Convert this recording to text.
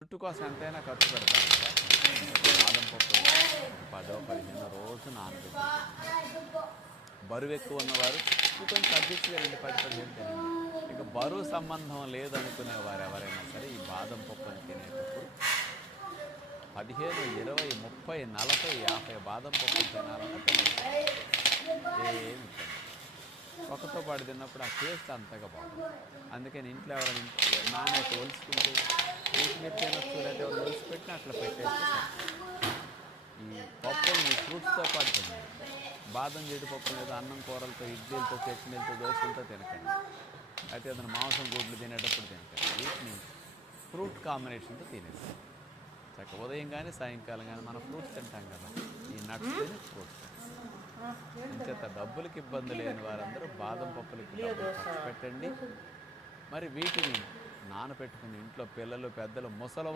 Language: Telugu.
జుట్టు కోసం ఎంతైనా ఖర్చు పెడతారు బాదం పప్పు పదో పదిహేను రోజు నానబెట్టి బరువు ఎక్కువ ఉన్నవారు కొంచెం తగ్గించి రెండు పది పదిహేను తినండి. ఇక బరువు సంబంధం లేదనుకునే వారు ఎవరైనా సరే ఈ బాదం పప్పుని తినేటప్పుడు పదిహేను ఇరవై ముప్పై నలభై యాభై బాదం పప్పు తినాలంటే ఏమి ఒకతో పాటు తిన్నప్పుడు ఆ టేస్ట్ అంతగా బాగుంది అందుకని ఇంట్లో ఎవరైనా ఇంట్లో నానైతే ఒలుచుకుంటే వేసి ఎవరు పెట్టినా అట్లా పెట్టేసి ఈ పప్పుని ఫ్రూట్స్తో పాటు తినండి బాదం జీడిపప్పు లేదా అన్నం కూరలతో ఇడ్లీలతో చట్నీలతో దోశలతో తినకండి. అయితే అతను మాంసం గుడ్లు తినేటప్పుడు తినకండి. వీటిని ఫ్రూట్ కాంబినేషన్తో తినేసి చక్క ఉదయం కానీ సాయంకాలం కానీ మనం ఫ్రూట్స్ తింటాం కదా. ఈ నట్స్ తిని ఫ్రూట్స్ అంచేత డబ్బులకి ఇబ్బంది లేని వారందరూ బాదం పప్పులకి పెట్టండి. మరి వీటిని నానబెట్టుకుని ఇంట్లో పిల్లలు పెద్దలు ముసలి